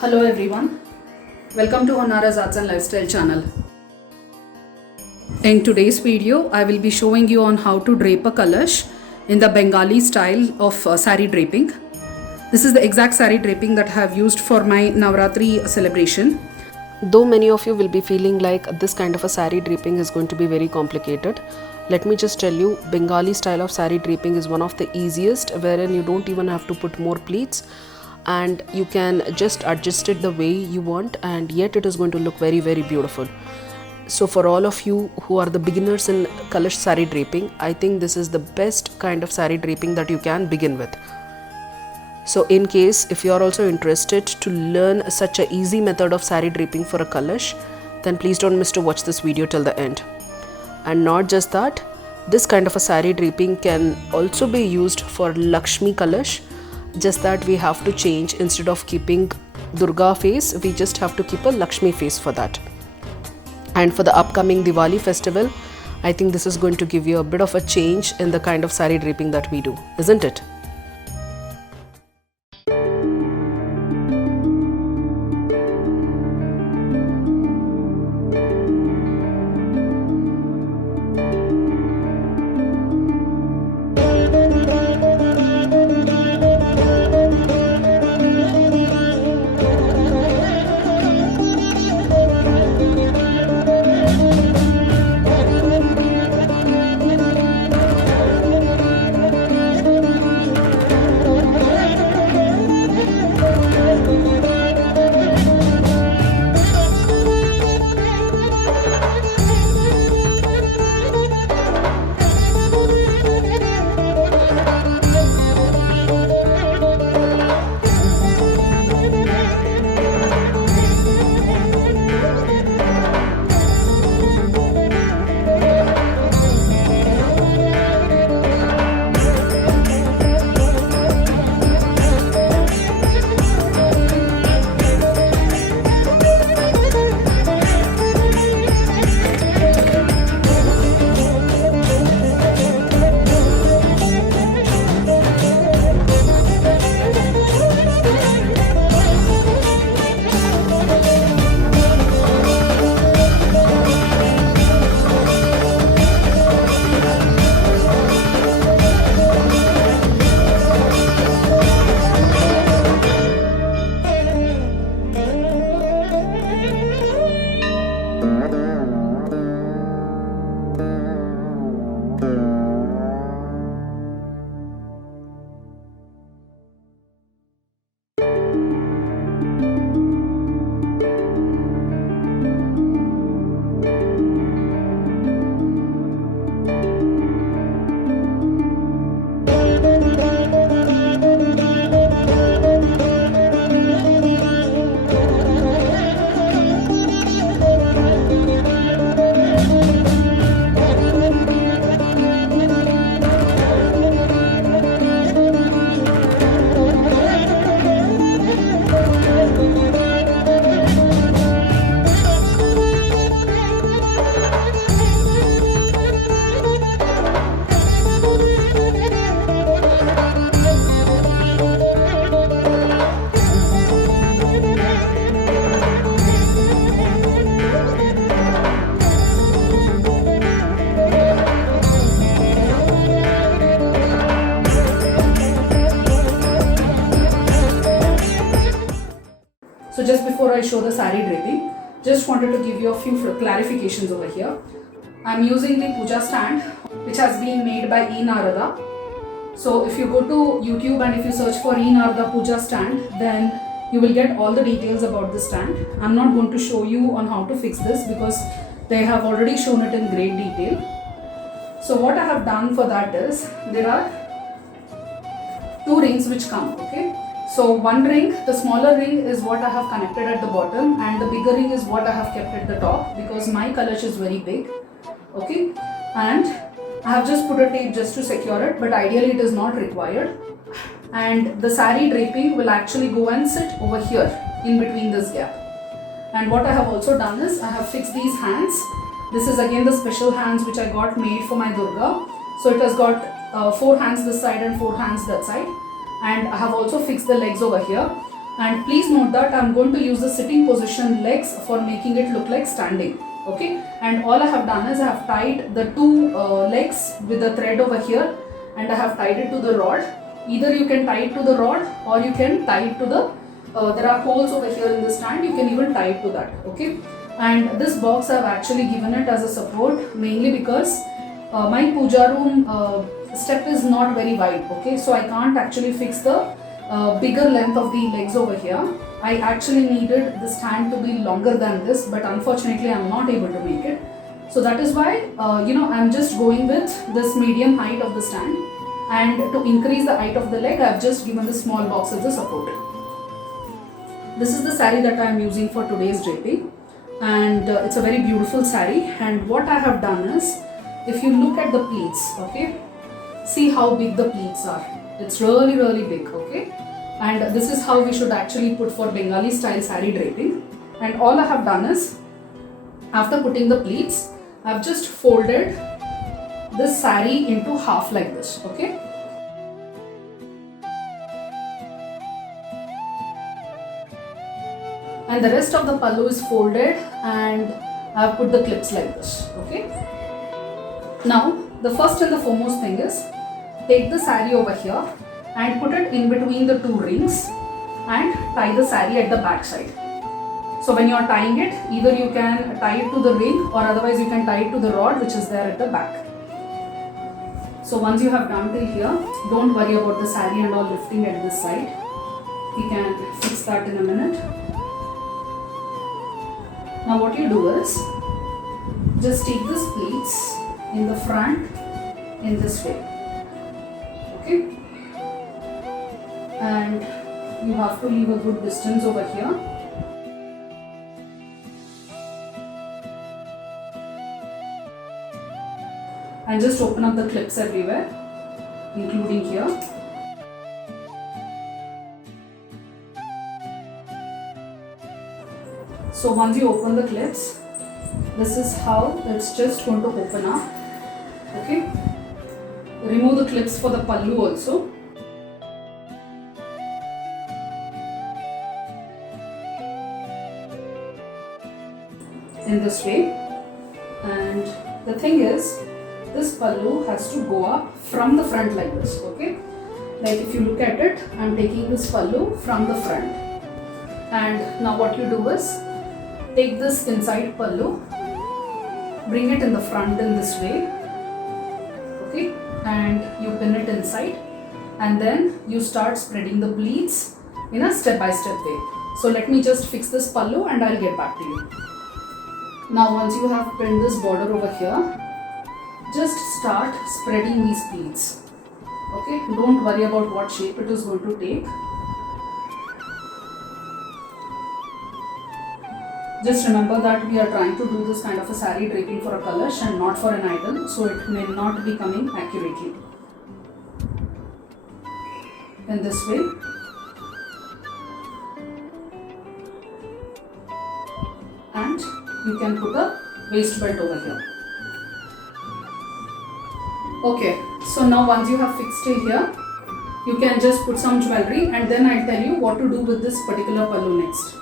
Hello everyone, welcome to Honara's Arts and Lifestyle channel. In today's video, I will be showing you on how to drape a kalash in the Bengali style of sari draping. This is the exact sari draping that I have used for my Navratri celebration. Though many of you will be feeling like this kind of a sari draping is going to be very complicated, let me just tell you, Bengali style of sari draping is one of the easiest, wherein you don't even have to put more pleats and you can just adjust it the way you want, and yet it is going to look very beautiful. So for all of you who are the beginners in kalash sari draping, I think this is the best kind of sari draping that you can begin with. So in case if you are also interested to learn such a easy method of sari draping for a kalash, then please don't miss to watch this video till the end. And not just that, this kind of a sari draping can also be used for Lakshmi kalash, just that we have to change. Instead of keeping Durga face, we just have to keep a Lakshmi face for that. And for the upcoming Diwali festival, I think this is going to give you a bit of a change in the kind of sari draping that we do, isn't it? So just before I show the sari draping, just wanted to give you a few clarifications over here. I'm using the puja stand which has been made by E Narada. So if you go to YouTube and if you search for E Narada puja stand, then you will get all the details about the stand. I'm not going to show you on how to fix this because they have already shown it in great detail. So what I have done for that is, there are two rings which come, okay? So one ring, the smaller ring is what I have connected at the bottom, and the bigger ring is what I have kept at the top because my kalash is very big, okay? And I have just put a tape just to secure it, but ideally it is not required. And the sari draping will actually go and sit over here in between this gap. And what I have also done is, I have fixed these hands. This is again the special hands which I got made for my Durga. So it has got 4 hands this side and 4 hands that side. And I have also fixed the legs over here. And please note that I'm going to use the sitting position legs for making it look like standing. Okay, and all I have done is I have tied the two legs with the thread over here, and I have tied it to the rod. Either you can tie it to the rod or you can tie it to the there are holes over here in the stand, you can even tie it to that. Okay, and this box I've actually given it as a support mainly because my puja room step is not very wide. Okay, so I can't actually fix the bigger length of the legs over here. I actually needed the stand to be longer than this, but unfortunately I'm not able to make it. So that is why I'm just going with this medium height of the stand, and to increase the height of the leg I've just given the small box as a support. This is the saree that I am using for today's draping, and it's a very beautiful saree. And what I have done is, if you look at the pleats, okay, see how big the pleats are. It's really big, okay, and this is how we should actually put for Bengali style saree draping. And all I have done is, after putting the pleats, I've just folded this saree into half like this. Okay, and the rest of the pallu is folded, and I've put the clips like this. Okay, now the first and the foremost thing is, take the saree over here and put it in between the two rings and tie the saree at the back side. So when you are tying it, either you can tie it to the ring or otherwise you can tie it to the rod which is there at the back. So once you have done till here, don't worry about the saree and all lifting at this side. We can fix that in a minute. Now what you do is, just take this pleats in the front in this way. Okay, and you have to leave a good distance over here. And just open up the clips everywhere, including here. So once you open the clips, this is how it's just going to open up. Okay, remove the clips for the pallu also. In this way. And the thing is, this pallu has to go up from the front like this. Okay, like if you look at it, I'm taking this pallu from the front. And now what you do is, take this inside pallu, bring it in the front in this way. Okay, and you pin it inside, and then you start spreading the pleats in a step-by-step way. So let me just fix this pallu and I'll get back to you. Now once you have pinned this border over here, just start spreading these pleats. Okay, don't worry about what shape it is going to take. Just remember that we are trying to do this kind of a saree draping for a kalash and not for an idol, so it may not be coming accurately. In this way. And you can put a waist belt over here. Okay, so now once you have fixed it here, you can just put some jewelry, and then I'll tell you what to do with this particular pallu next.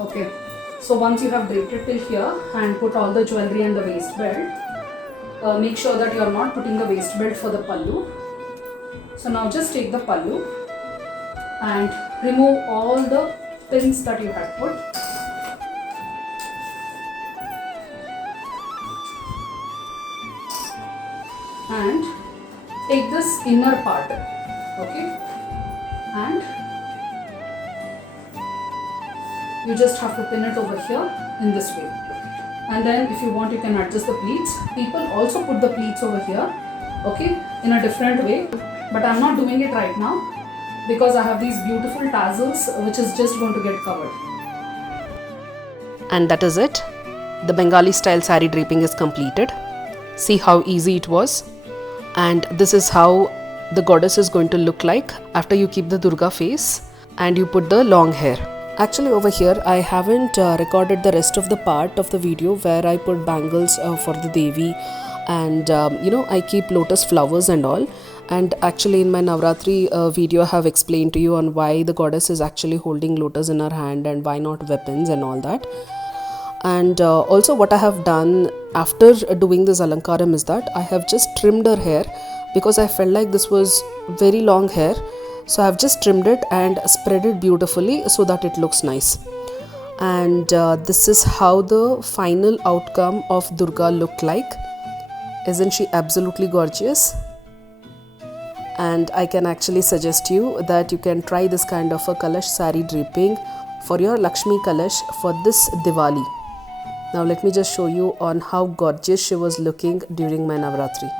Okay, so once you have draped it till here and put all the jewelry and the waist belt, make sure that you are not putting the waist belt for the pallu. So now just take the pallu and remove all the pins that you had put. And take this inner part, okay, and you just have to pin it over here in this way. And then if you want, you can adjust the pleats. People also put the pleats over here, okay, in a different way, but I'm not doing it right now because I have these beautiful tassels which is just going to get covered. And that is it. the Bengali style sari draping is completed. See how easy it was. And this is how the goddess is going to look like after you keep the Durga face and you put the long hair. Actually over here I haven't recorded the rest of the part of the video where I put bangles for the Devi, and I keep lotus flowers and all. And actually in my Navratri video I have explained to you on why the goddess is actually holding lotus in her hand and why not weapons and all that. And also what I have done after doing this alankaram is that I have just trimmed her hair, because I felt like this was very long hair. So I have just trimmed it and spread it beautifully so that it looks nice. And this is how the final outcome of Durga looked like. Isn't she absolutely gorgeous? And I can actually suggest you that you can try this kind of a Kalash sari draping for your Lakshmi Kalash for this Diwali. Now let me just show you on how gorgeous she was looking during my Navratri.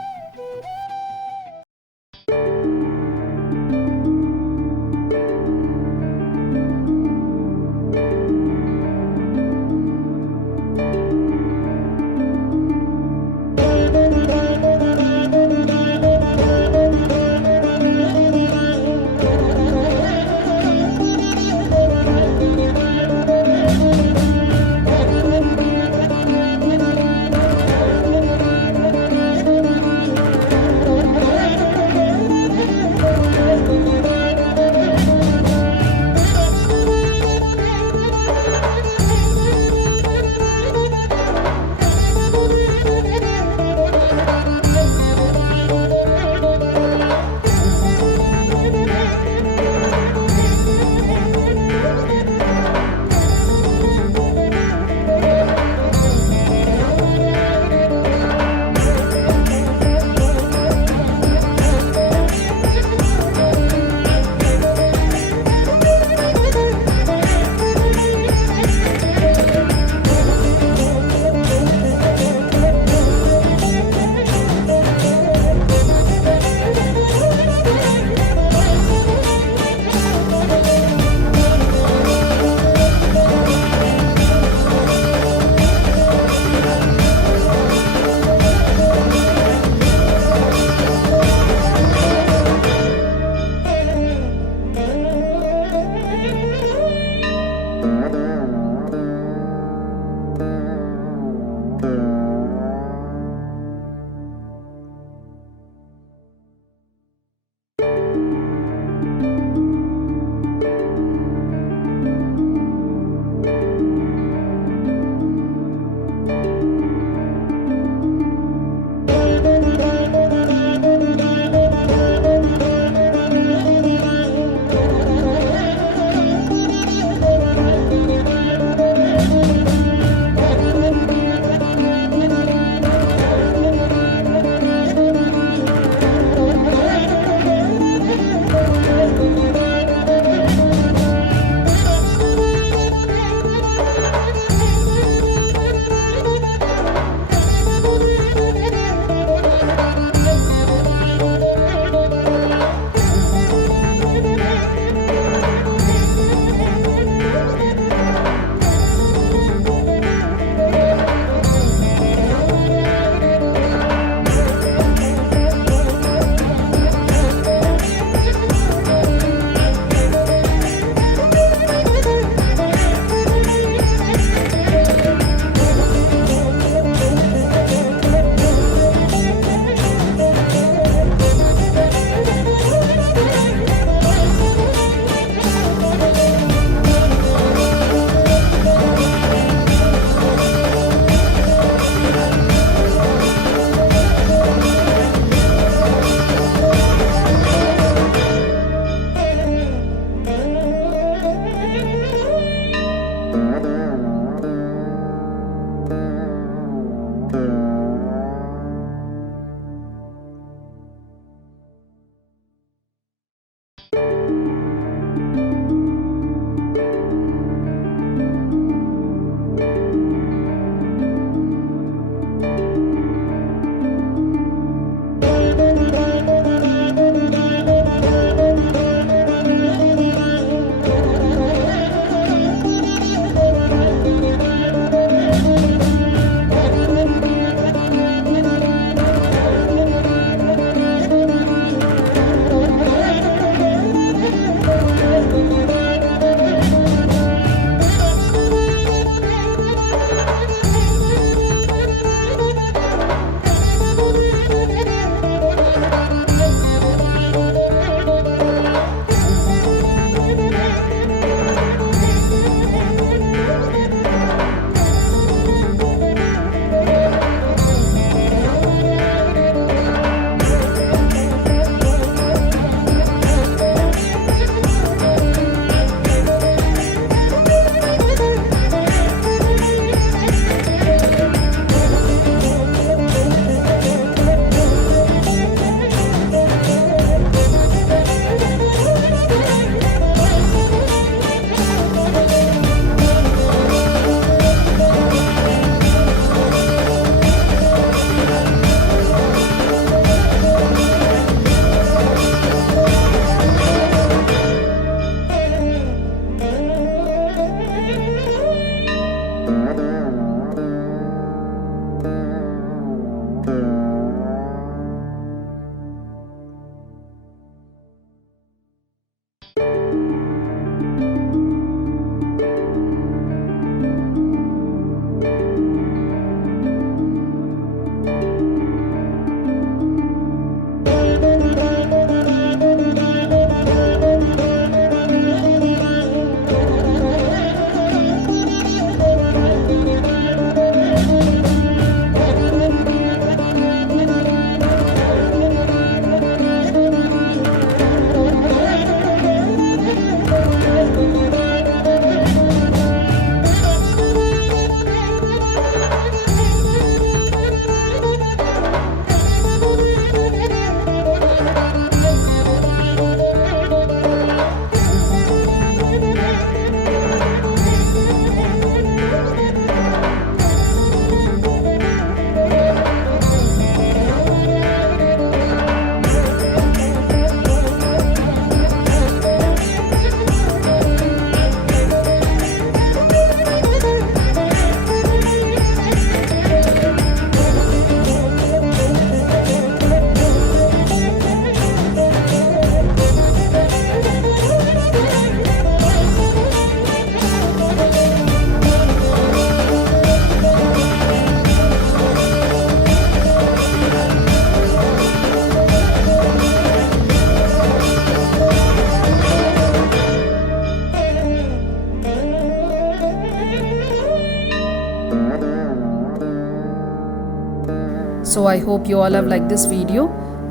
So I hope you all have liked this video.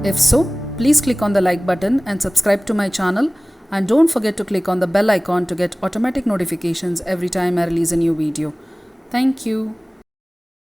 If so, please click on the like button and subscribe to my channel, and don't forget to click on the bell icon to get automatic notifications every time I release a new video. Thank you.